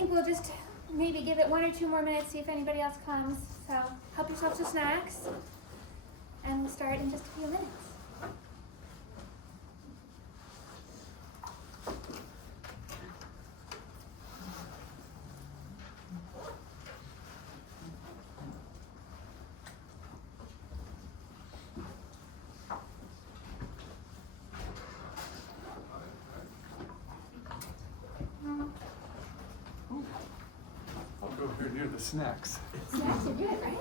think we'll just maybe give it 1 or 2 more minutes, see if anybody else comes. So help yourself to snacks, and we'll start in just a few minutes. Near the snacks. Snacks are good, right?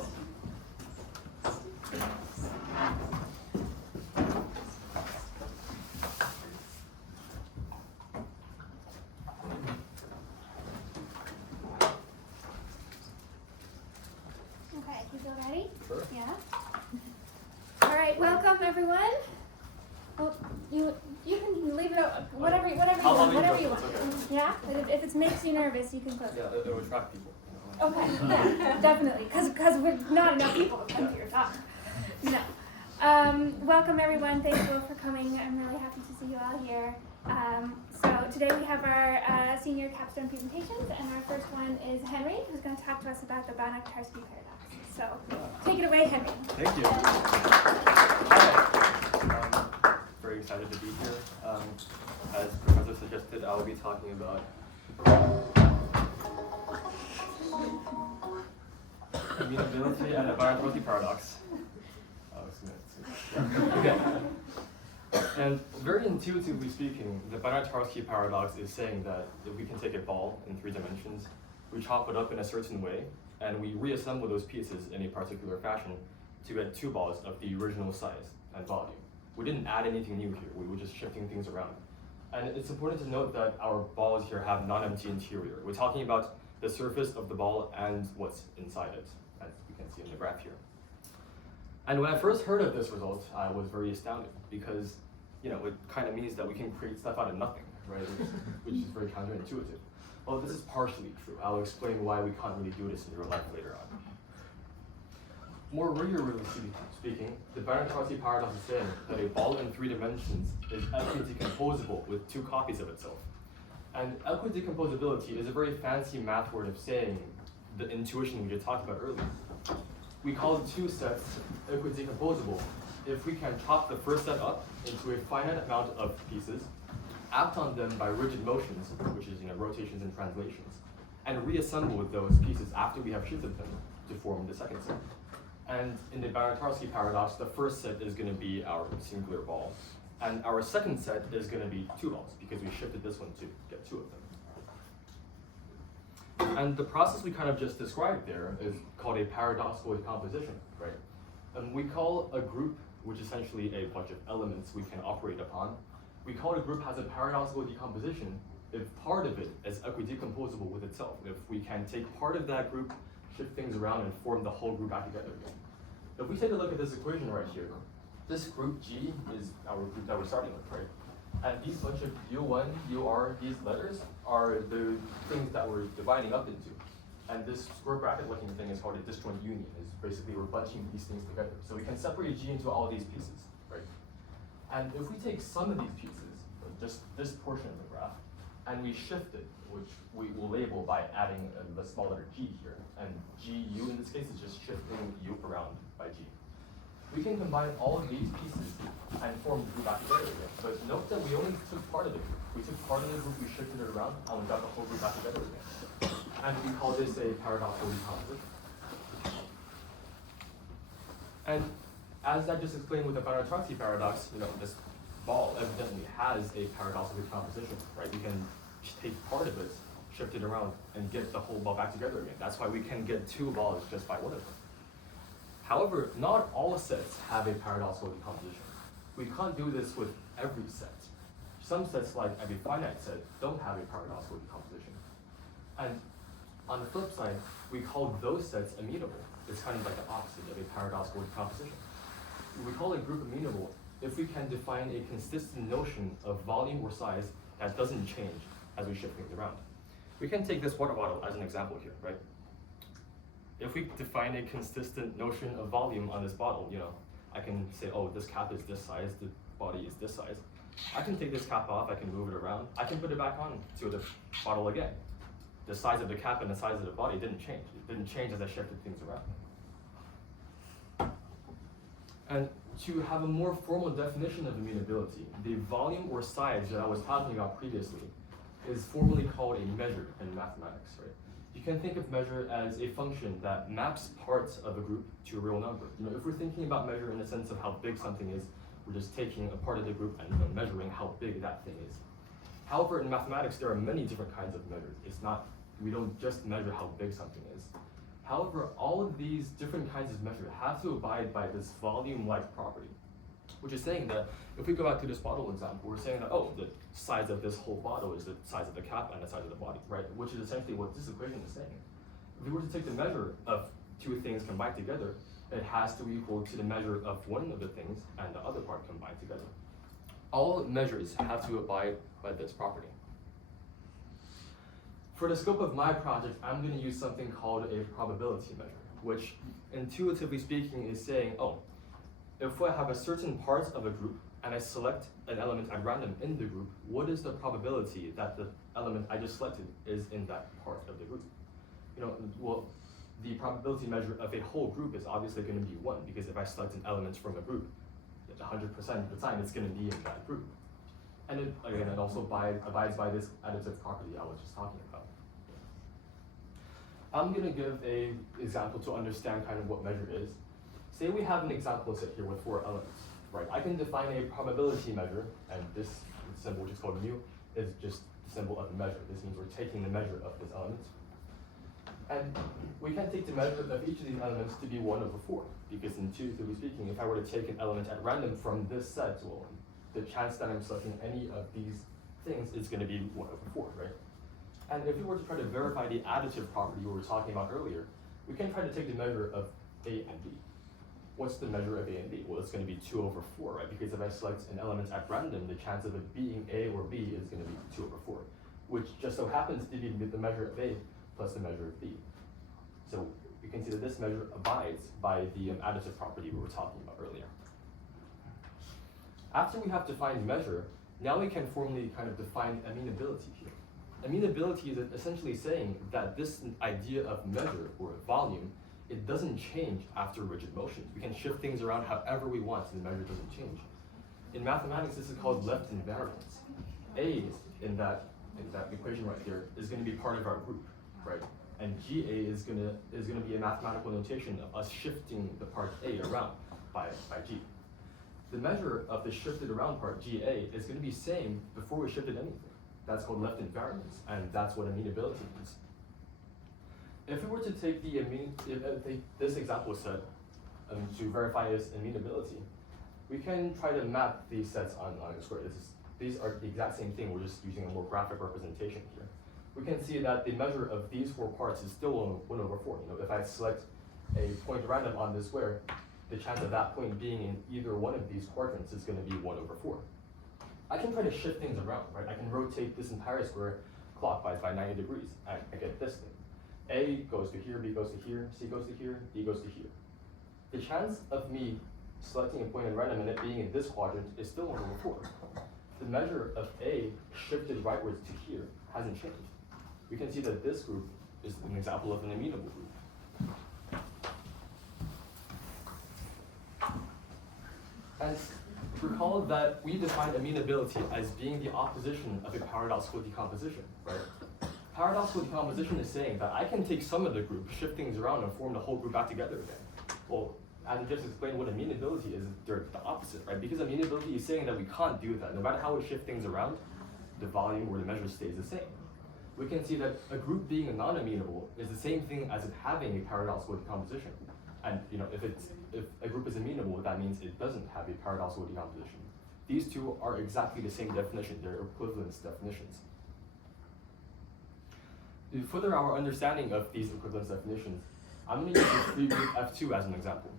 Okay, you feel ready? Sure. Yeah. All right, welcome everyone. Oh, you can leave it out, whatever you want. Okay. Yeah, but if it makes you nervous, you can close it. Yeah, it would attract people. Okay, yeah, definitely, because we're not enough people to come to your talk. No. Welcome everyone, thank you all for coming. I'm really happy to see you all here. So today we have our senior capstone presentations, and our first one is Henry, who's going to talk to us about the Banach-Tarski Paradox. So take it away, Henry. Thank you. Hi. Very excited to be here. As Professor suggested, I will be talking about Amenability and the Banach-Tarski Paradox. Okay. And very intuitively speaking, the Banach-Tarski Paradox is saying that if we can take a ball in 3 dimensions, we chop it up in a certain way, and we reassemble those pieces in a particular fashion to get 2 balls of the original size and volume. We didn't add anything new here, we were just shifting things around. And it's important to note that our balls here have non-empty interior. We're talking about the surface of the ball and what's inside it, as you can see in the graph here. And when I first heard of this result, I was very astounded because, it kind of means that we can create stuff out of nothing, right? Which is very counterintuitive. Well, this is partially true. I'll explain why we can't really do this in real life later on. More rigorously speaking, the Banach-Tarski paradox is saying that a ball in 3 dimensions is equidecomposable with 2 copies of itself. And equidecomposability is a very fancy math word of saying the intuition we just talked about earlier. We call 2 sets equidecomposable if we can chop the first set up into a finite amount of pieces, act on them by rigid motions, which is rotations and translations, and reassemble those pieces after we have shifted them to form the second set. And in the Banach-Tarski paradox, the first set is going to be our singular ball, and our second set is going to be 2 balls because we shifted this one to get 2 of them. And the process we kind of just described there is called a paradoxical decomposition, right? And we call a group, which is essentially a bunch of elements we can operate upon, we call a group has a paradoxical decomposition if part of it is equidecomposable with itself. If we can take part of that group, shift things around, and form the whole group back together again. If we take a look at this equation right here, this group G is our group that we're starting with, right? And these bunch of U1, UR, these letters are the things that we're dividing up into. And this square bracket looking thing is called a disjoint union. It's basically we're bunching these things together. So we can separate G into all these pieces, right? And if we take some of these pieces, just this portion of the graph, and we shift it, which we will label by adding the small letter G here, and GU in this case is just shifting U around by G. We can combine all of these pieces and form the group back together again. But note that we only took part of the group. We took part of the group, we shifted it around, and we got the whole group back together again. And we call this a paradoxical decomposition. And as I just explained with the Banach-Tarski paradox, this ball evidently has a paradoxical decomposition, right? We can take part of it, shift it around, and get the whole ball back together again. That's why we can get 2 balls just by one of them. However, not all sets have a paradoxical decomposition. We can't do this with every set. Some sets, like every finite set, don't have a paradoxical decomposition. And on the flip side, we call those sets amenable. It's kind of like the opposite of a paradoxical decomposition. We call a group amenable if we can define a consistent notion of volume or size that doesn't change as we shift things around. We can take this water bottle as an example here, right? If we define a consistent notion of volume on this bottle, I can say, oh, this cap is this size, the body is this size. I can take this cap off, I can move it around, I can put it back on to the bottle again. the size of the cap and the size of the body didn't change. It didn't change as I shifted things around. And to have a more formal definition of immutability, the volume or size that I was talking about previously is formally called a measure in mathematics, right? You can think of measure as a function that maps parts of a group to a real number. If we're thinking about measure in the sense of how big something is, we're just taking a part of the group and measuring how big that thing is. However, in mathematics, there are many different kinds of measures. We don't just measure how big something is. However, all of these different kinds of measure have to abide by this volume-like property, which is saying that if we go back to this bottle example, we're saying that, the size of this whole bottle is the size of the cap and the size of the body, right? Which is essentially what this equation is saying. If we were to take the measure of two things combined together, it has to equal to the measure of one of the things and the other part combined together. All measures have to abide by this property. For the scope of my project, I'm going to use something called a probability measure, which intuitively speaking is saying, if I have a certain part of a group and I select an element at random in the group, what is the probability that the element I just selected is in that part of the group? The probability measure of a whole group is obviously going to be 1, because if I select an element from a group, 100% of the time it's going to be in that group. And it also abides by this additive property I was just talking about. I'm going to give an example to understand kind of what measure is. Say we have an example set here with 4 elements, right? I can define a probability measure, and this symbol, which is called mu, is just the symbol of the measure. This means we're taking the measure of this element. And we can take the measure of each of these elements to be 1/4, because intuitively speaking, if I were to take an element at random from this set, the chance that I'm selecting any of these things is going to be 1/4, right? And if we were to try to verify the additive property we were talking about earlier, we can try to take the measure of A and B. What's the measure of A and B? Well, it's going to be 2/4, right? Because if I select an element at random, the chance of it being A or B is going to be 2/4, which just so happens to be the measure of A plus the measure of B. So you can see that this measure abides by the additive property we were talking about earlier. After we have defined measure, now we can formally kind of define amenability here. Amenability is essentially saying that this idea of measure or volume, it doesn't change after rigid motions. We can shift things around however we want and the measure doesn't change. In mathematics, this is called left invariance. A in that equation right here is going to be part of our group, right? And GA is going to be a mathematical notation of us shifting the part A around by G. The measure of the shifted around part, GA, is going to be same before we shifted anything. That's called left invariance, and that's what amenability means. If we were to take this example set to verify its amenability, we can try to map these sets on a square. These are the exact same thing, we're just using a more graphic representation here. We can see that the measure of these 4 parts is still 1/4. If I select a point random on this square, the chance of that point being in either one of these quadrants is going to be 1/4. I can try to shift things around, right? I can rotate this entire square clockwise by 90 degrees. I get this thing. A goes to here, B goes to here, C goes to here, D goes to here. The chance of me selecting a point at random and it being in this quadrant is still 1/4. The measure of A shifted rightwards to here hasn't changed. We can see that this group is an example of an immutable group. And recall that we define amenability as being the opposition of a paradoxical decomposition, right? Paradoxical decomposition is saying that I can take some of the group, shift things around, and form the whole group back together again. Well, as I just explained, what amenability is, they're the opposite, right? Because amenability is saying that we can't do that. No matter how we shift things around, the volume or the measure stays the same. We can see that a group being a non-amenable is the same thing as it having a paradoxical decomposition. And if a group is amenable, that means it doesn't have a paradoxical decomposition. These two are exactly the same definition, they're equivalence definitions. To further our understanding of these equivalence definitions, I'm going to use the free group F2 as an example.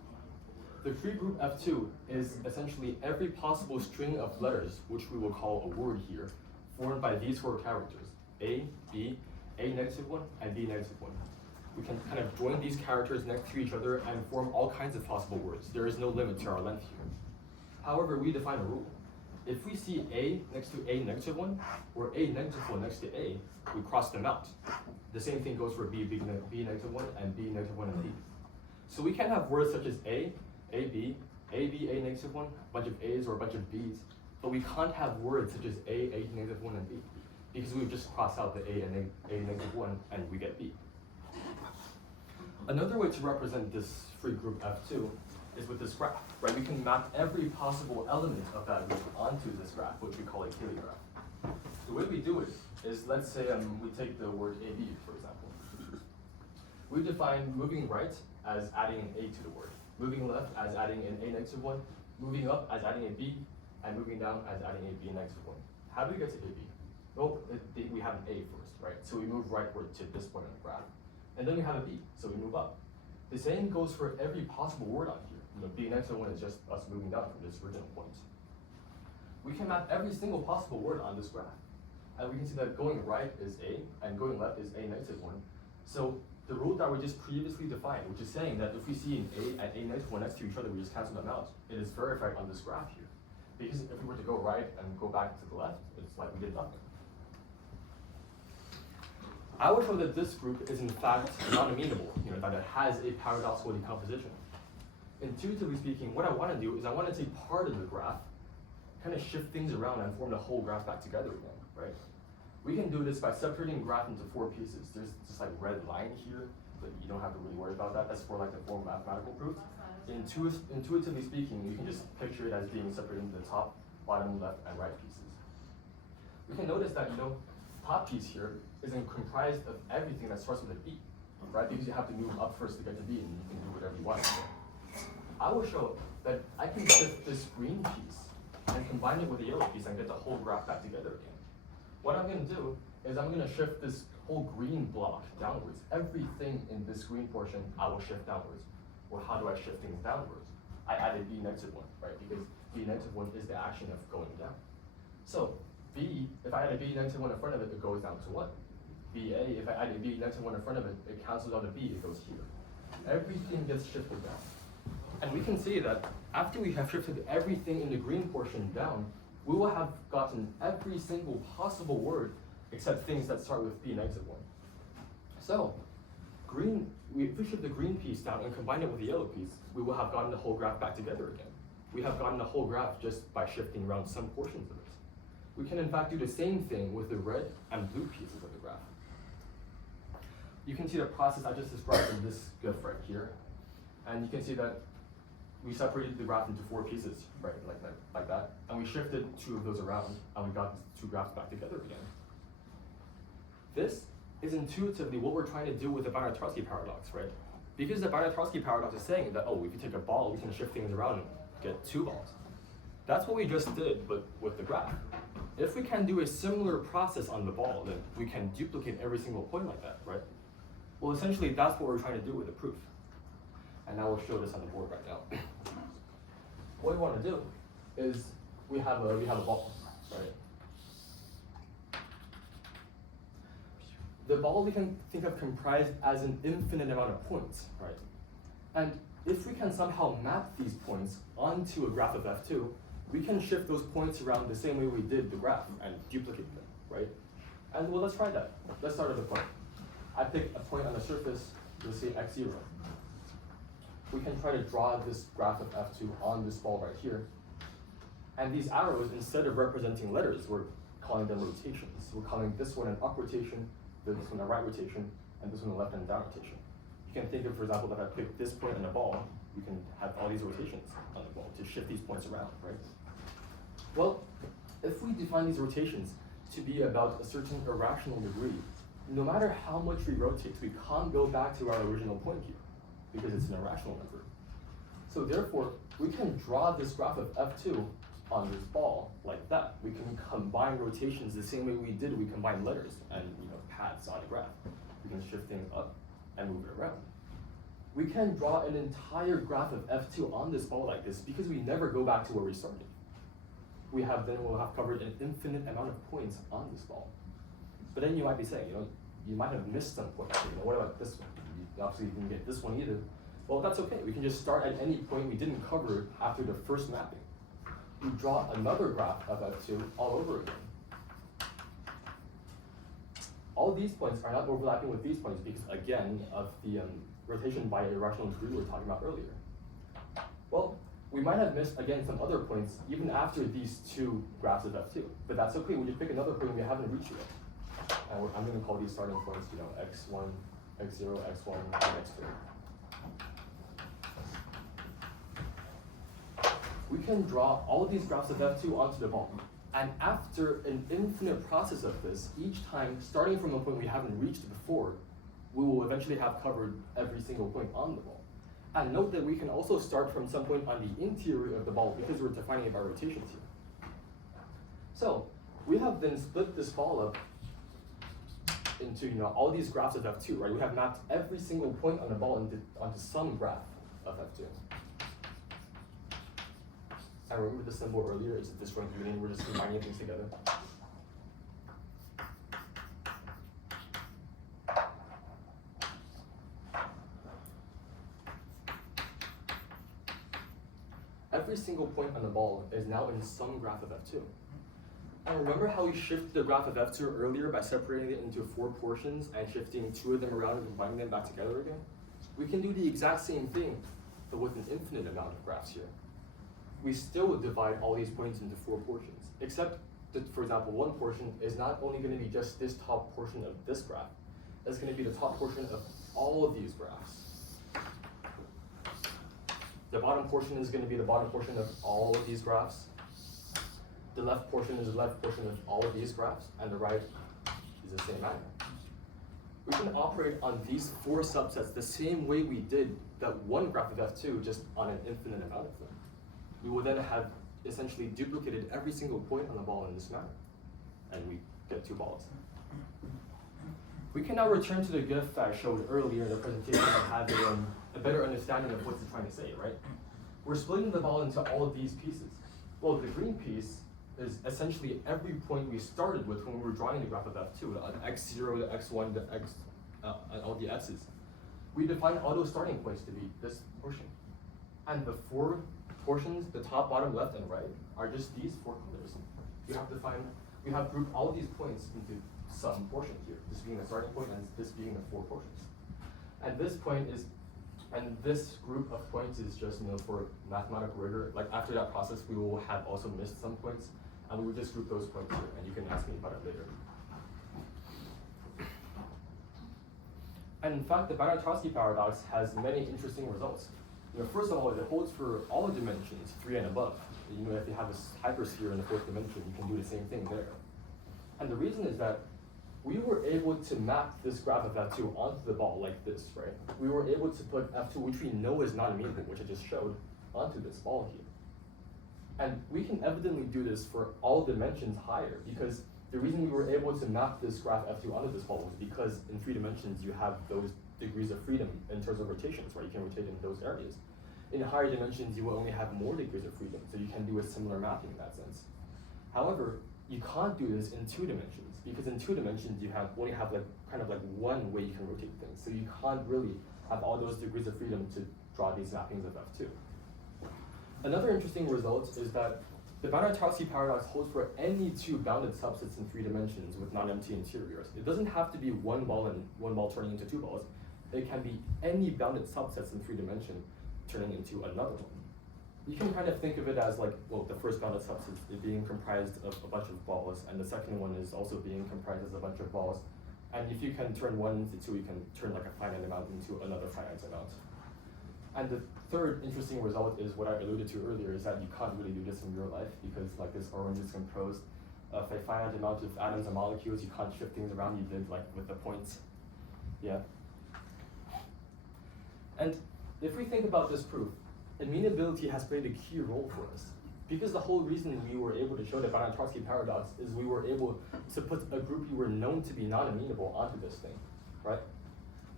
The free group F2 is essentially every possible string of letters, which we will call a word here, formed by these 4 characters, A, B, A-1, and B-1. We can kind of join these characters next to each other and form all kinds of possible words. There is no limit to our length here. However, we define a rule. if we see A next to A negative 1, or A negative 1 next to A, we cross them out. The same thing goes for B negative 1, and B negative 1 and B. So we can have words such as A, B, A negative 1, a bunch of A's or a bunch of B's, but we can't have words such as A negative 1 and B, because we would just cross out the A and A negative 1 and we get B. Another way to represent this free group F2 is with this graph, right? We can map every possible element of that group onto this graph, which we call a Cayley graph. The way we do it is, let's say we take the word AB, for example. We define moving right as adding an A to the word, moving left as adding an A negative 1, moving up as adding a B, and moving down as adding a B negative 1. How do we get to AB? Well, we have an A first, right? So we move rightward to this point on the graph. And then we have a B, so we move up. The same goes for every possible word on here. B negative 1 is just us moving down from this original point. We can map every single possible word on this graph. And we can see that going right is A, and going left is A negative 1. So the rule that we just previously defined, which is saying that if we see an A and A negative 1 next to each other, we just cancel them out. It is verified on this graph here. Because if we were to go right and go back to the left, it's like we did nothing. I will show that this group is in fact non-amenable, that it has a paradoxical decomposition. Intuitively speaking, what I want to do is I want to take part of the graph, kind of shift things around and form the whole graph back together again, right? We can do this by separating the graph into 4 pieces. There's this like red line here, but you don't have to really worry about that. That's for like the formal mathematical proof. Intuitively speaking, you can just picture it as being separated into the top, bottom, left, and right pieces. We can notice that, top piece here is comprised of everything that starts with a B, right? Because you have to move up first to get to B, and you can do whatever you want. I will show that I can shift this green piece and combine it with the yellow piece and get the whole graph back together again. What I'm going to do is I'm going to shift this whole green block downwards. Everything in this green portion, I will shift downwards. Well, how do I shift things downwards? I added B negative 1, right? Because B negative 1 is the action of going down. So B, if I add a B negative 1 in front of it, it goes down to 1. BA, if I add a B negative 1 in front of it, it cancels out a B, it goes here. Everything gets shifted down. And we can see that after we have shifted everything in the green portion down, we will have gotten every single possible word except things that start with B negative 1. So, if we shift the green piece down and combine it with the yellow piece, we will have gotten the whole graph back together again. We have gotten the whole graph just by shifting around some portions of it. We can in fact do the same thing with the red and blue pieces of the graph. You can see the process I just described in this graph right here. And you can see that we separated the graph into 4 pieces, right, like that. And we shifted 2 of those around, and we got the 2 graphs back together again. This is intuitively what we're trying to do with the Banach-Tarski paradox, right? Because the Banach-Tarski paradox is saying that, if you take a ball, we can shift things around and get 2 balls. That's what we just did, but with the graph. If we can do a similar process on the ball, then we can duplicate every single point like that, right? Well, essentially, that's what we're trying to do with the proof. And I will show this on the board right now. What we want to do is we have a ball, right? The ball we can think of comprised as an infinite amount of points, right? And if we can somehow map these points onto a graph of F2, we can shift those points around the same way we did the graph and duplicate them, right? And well, let's try that. Let's start with a point. I pick a point on the surface, let's say x0. We can try to draw this graph of F2 on this ball right here. And these arrows, instead of representing letters, we're calling them rotations. We're calling this one an up rotation, this one a right rotation, and this one a left and down rotation. You can think of, for example, that I pick this point on the ball, we can have all these rotations on the ball to shift these points around, right? Well, if we define these rotations to be about a certain irrational degree, no matter how much we rotate, we can't go back to our original point here, because it's an irrational number. So therefore, we can draw this graph of F2 on this ball like that. We can combine rotations the same way we combine letters and paths on a graph. We can shift things up and move it around. We can draw an entire graph of F2 on this ball like this because we never go back to where we started. We'll have covered an infinite amount of points on this ball. But then you might be saying, you might have missed some points. What about this one? You obviously didn't get this one either. Well, that's okay. We can just start at any point we didn't cover after the first mapping. we draw another graph of F2 all over again. All these points are not overlapping with these points because, again, of the rotation by irrational degree we were talking about earlier. Well, we might have missed, again, some other points even after these two graphs of F2, but that's okay. We just pick another point we haven't reached yet. And I'm going to call these starting points, x1, x0, x1, and x2. We can draw all of these graphs of F2 onto the ball. And after an infinite process of this, each time, starting from a point we haven't reached before, we will eventually have covered every single point on the ball. And note that we can also start from some point on the interior of the ball because we're defining it by rotations here. So we have then split this ball up into all these graphs of F2, right? We have mapped every single point on the ball onto some graph of F2. I remember the symbol earlier, it's a disjoint union, we're just combining things together. Every single point on the ball is now in some graph of F2. And remember how we shifted the graph of F2 earlier by separating it into 4 portions and shifting 2 of them around and combining them back together again? We can do the exact same thing, but with an infinite amount of graphs here. We still divide all these points into 4 portions, except that, for example, one portion is not only going to be just this top portion of this graph, it's going to be the top portion of all of these graphs. The bottom portion is going to be the bottom portion of all of these graphs. The left portion is the left portion of all of these graphs, and the right is the same manner. We can operate on these 4 subsets the same way we did that one graph of F2, just on an infinite amount of them. We will then have essentially duplicated every single point on the ball in this manner, and we get 2 balls. We can now return to the GIF I showed earlier in the presentation and have a better understanding of what it's trying to say, right? We're splitting the ball into all of these pieces. Well, the green piece is essentially every point we started with when we were drawing the graph of F2, the x0, the x1, the x, and all the x's. We define all those starting points to be this portion. And the 4 portions, the top, bottom, left, and right, are just these 4 colors. We have grouped all of these points into some portion here, this being the starting point and this being the 4 portions. And this point is, and this group of points is just, for mathematical rigor. Like after that process, we will have also missed some points, and we will just group those points here, and you can ask me about it later. And in fact, the Banach-Tarski paradox has many interesting results. First of all, it holds for all dimensions, 3 and above. If you have a hypersphere in the 4th dimension, you can do the same thing there. And the reason is that we were able to map this graph of F2 onto the ball like this, right? We were able to put F2, which we know is not amenable, which I just showed, onto this ball here. And we can evidently do this for all dimensions higher, because the reason we were able to map this graph F2 onto this ball was because in 3 dimensions you have those degrees of freedom in terms of rotations, right? You can rotate in those areas. In higher dimensions, you will only have more degrees of freedom, so you can do a similar mapping in that sense. However, you can't do this in 2 dimensions, because in 2 dimensions you only have kind of one way you can rotate things, so you can't really have all those degrees of freedom to draw these mappings of F2. Another interesting result is that the Banach-Tarski paradox holds for any 2 bounded subsets in 3 dimensions with non-empty interiors. It doesn't have to be one ball and one ball turning into 2 balls. It can be any bounded subsets in 3 dimensions turning into another one. You can kind of think of it as the first bounded subset is being comprised of a bunch of balls, and the second one is also being comprised as a bunch of balls. And if you can turn one into 2, you can turn a finite amount into another finite amount. And the third interesting result is what I alluded to earlier, is that you can't really do this in real life, because this orange is composed of a finite amount of atoms and molecules. You can't shift things around. You did with the points. Yeah. And if we think about this proof, amenability has played a key role for us. Because the whole reason we were able to show the Banach-Tarski paradox is we were able to put a group you were known to be non-amenable onto this thing, right?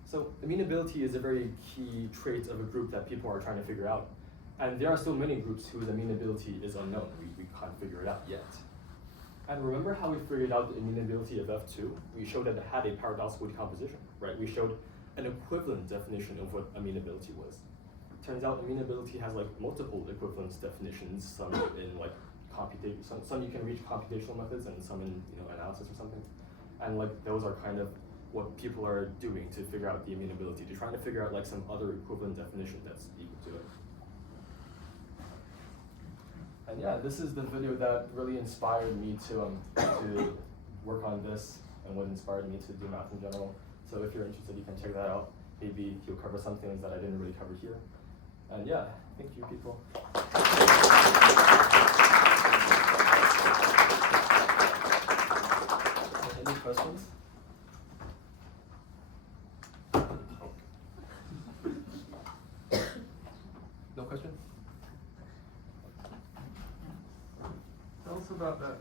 So amenability is a very key trait of a group that people are trying to figure out. And there are still many groups whose amenability is unknown. We can't figure it out yet. And remember how we figured out the amenability of F2? We showed that it had a paradoxical decomposition, right? We showed an equivalent definition of what amenability was. Turns out amenability has multiple equivalence definitions, some in some you can reach computational methods and some in analysis or something. And like those are kind of what people are doing to figure out the amenability. They're trying to figure out like some other equivalent definition that's equal to it. And yeah, this is the video that really inspired me to work on this and what inspired me to do math in general. So if you're interested, you can check that out. Maybe he'll cover some things that I didn't really cover here. And yeah, thank you, people. Any questions? No question? Tell us about that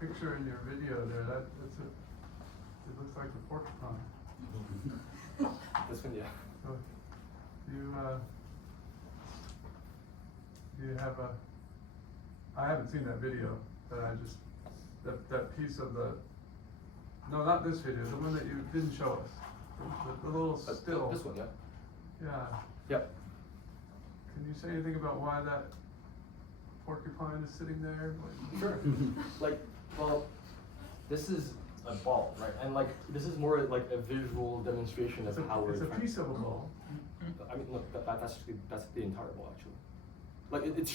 picture in your video there. It looks like a porcupine. This one, yeah. So you have I haven't seen that video, but that piece of no, not this video, the one that you didn't show us. The little still. This one, yeah. Yeah. Yep. Can you say anything about why that porcupine is sitting there? Sure. Well, this is a ball, right? And like, this is more like a visual demonstration of how it's a piece of a ball. I mean, look, that's the entire ball actually. Like it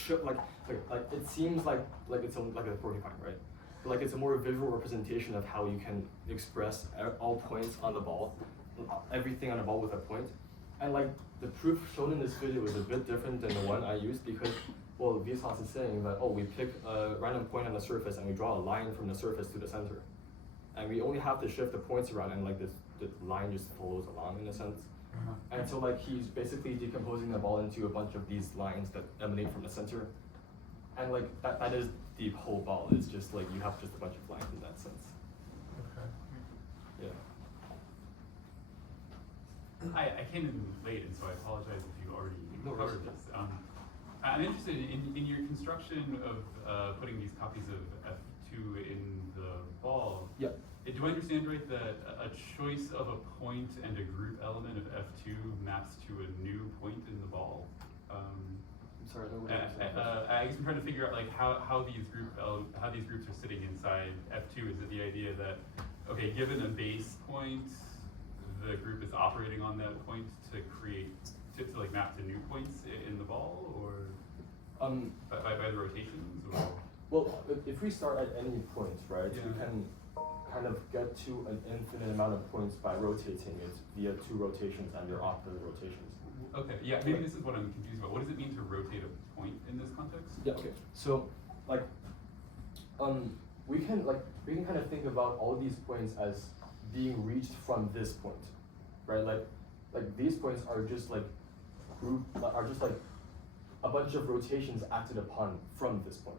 seems like it's like a porcupine, right? But like it's a more visual representation of how you can express all points on the ball, everything on the ball with a point. And like the proof shown in this video is a bit different than the one I used because, well, Vsauce is saying that, oh, we pick a random point on the surface and we draw a line from the surface to the center. And we only have to shift the points around and like the line just follows along in a sense. And so like he's basically decomposing the ball into a bunch of these lines that emanate from the center. And like that is the whole ball. It's just like you have just a bunch of lines in that sense. Okay. Yeah. I came in late, and so I apologize if you already covered this. I'm interested in your construction of putting these copies of F2 in the ball. Yeah. Do I understand right that a choice of a point and a group element of F2 maps to a new point in the ball? I'm sorry, I don't I guess I'm trying to figure out like how these groups are sitting inside F2. Is it the idea that, okay, given a base point, the group is operating on that point to create to like map to new points in the ball, or by the rotations, or? Well, if we start at any point, right, Yeah. we can kind of get to an infinite amount of points by rotating it via two rotations and their opposite rotations. Okay, yeah, maybe this is what I'm confused about. What does it mean to rotate a point in this context? Yeah, okay. So, like, we can kind of think about all these points as being reached from this point, right? Like these points are just like a bunch of rotations acted upon from this point.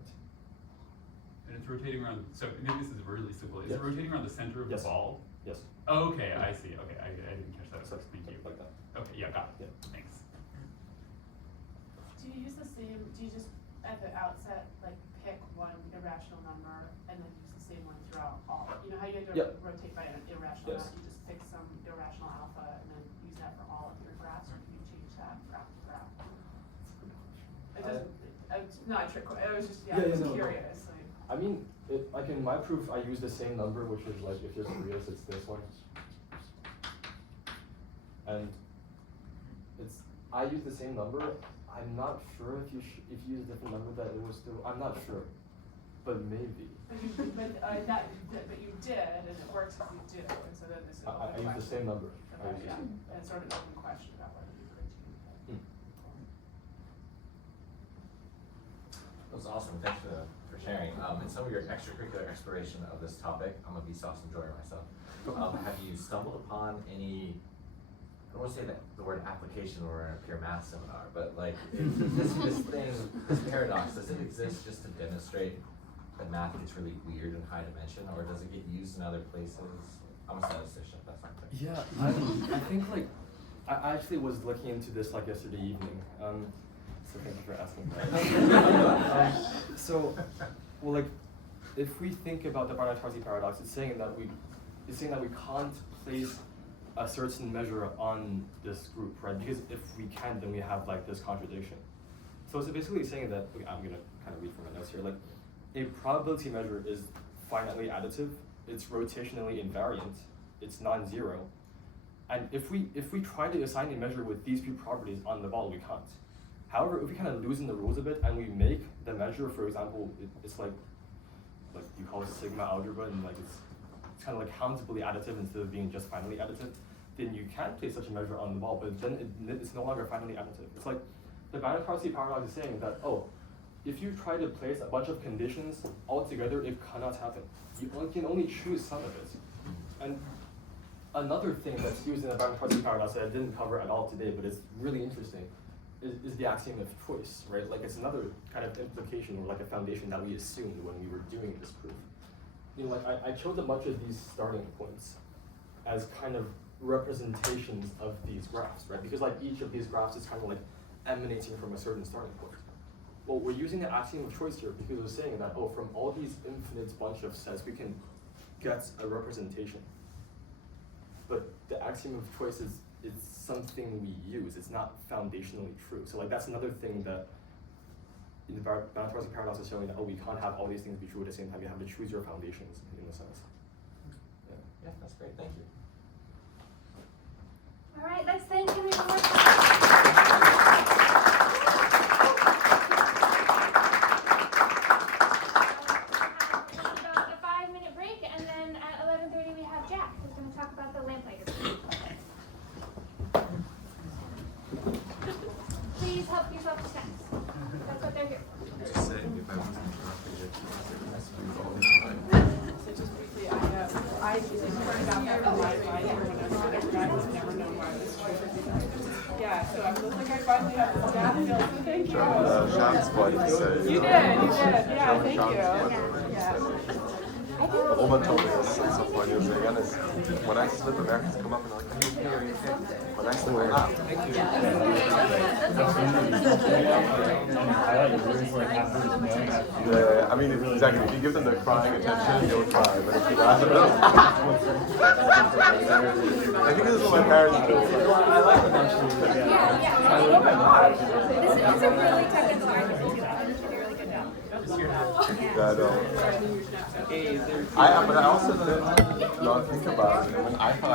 And it's rotating around, so maybe this is really simple. Is Yes. it rotating around the center of Yes. the ball? Yes. Oh, okay, I see. Okay, I didn't catch that at first. Thank you. Like that. Okay, yeah, got it. Yeah. Thanks. Do you use the same, do you just at the outset like pick one irrational number and then use the same one throughout all? You know how you don't Yep. rotate by an irrational Yes. amount, you just pick some irrational alpha and then use that for all of your graphs, or can you change that graph to graph? It doesn't, it's not a trick, I was just, I was no. curious, like. I mean, like in my proof, I use the same number, which is like if you're curious, it's this one. And I use the same number. I'm not sure if you use a different number that it was still. I'm not sure, but maybe. But you did, and it works if you do, and so then this is. I use the same number. I use the Yeah, same. and it's sort of an open question about whether you could change that. That was awesome. Thanks for sharing. In some of your extracurricular exploration of this topic, I'm a Vsauce enjoyer myself. Have you stumbled upon any? I don't want to say that the word application or a pure math seminar, but like this paradox, does it exist just to demonstrate that math gets really weird in high dimension, or does it get used in other places? I'm a statistician. That's my thing. Yeah, I think like I actually was looking into this like yesterday evening. So thank you for asking. Well, like if we think about the Banach-Tarski paradox, it's saying that we can't place a certain measure on this group, right? Because if we can, then we have like this contradiction. So it's basically saying that, okay, I'm gonna kind of read from my notes here, like a probability measure is finitely additive, it's rotationally invariant, it's non-zero, and if we try to assign a measure with these few properties on the ball, we can't. However, if we kind of loosen the rules a bit and we make the measure, for example, it's like you call it sigma algebra, and like it's kind of like countably additive instead of being just finally additive, then you can place such a measure on the ball, but then it's no longer finally additive. It's like the Banach-Tarski Paradox is saying that, oh, if you try to place a bunch of conditions all together, it cannot happen. You can only choose some of it. And another thing that's used in the Banach-Tarski Paradox that I didn't cover at all today, but it's really interesting, is the axiom of choice, right? Like it's another kind of implication or like a foundation that we assumed when we were doing this proof. You know, like I chose a bunch of these starting points as kind of representations of these graphs, right? Because like each of these graphs is kind of like emanating from a certain starting point. Well, we're using the axiom of choice here because we're saying that, oh, from all these infinite bunch of sets, we can get a representation. But the axiom of choice is something we use. It's not foundationally true. So like that's another thing that in the Banach-Tarski Paradox is showing that, oh, we can't have all these things be true at the same time. You have to choose your foundations in a sense. Yeah, that's great. Thank you. All right, let's thank him one more time. About a 5-minute break, and then at 11:30 we have Jack, who's going to talk about the lamplighter. Please help yourself to snacks. That's what they're here for. Just say if I wasn't interrupting you, So just briefly, I started out there on my advisor when I was an undergrad, was never known why I was chosen. Yeah, so I feel like I finally have the staff skill, so thank you. You did, yeah, thank you. Yeah. Roman told me this at some point. He was like, Dennis, when I slip, Americans come up and like, are you okay? When I slip, I'm out. Thank you. Yeah, I mean, exactly. If you give them the crying attention, they'll cry. But if you ask them, no. I think this is what my parents do. I like them actually. Yeah. This is a really technical argument too. I think you did a really good job. But I also did not think about it. When I thought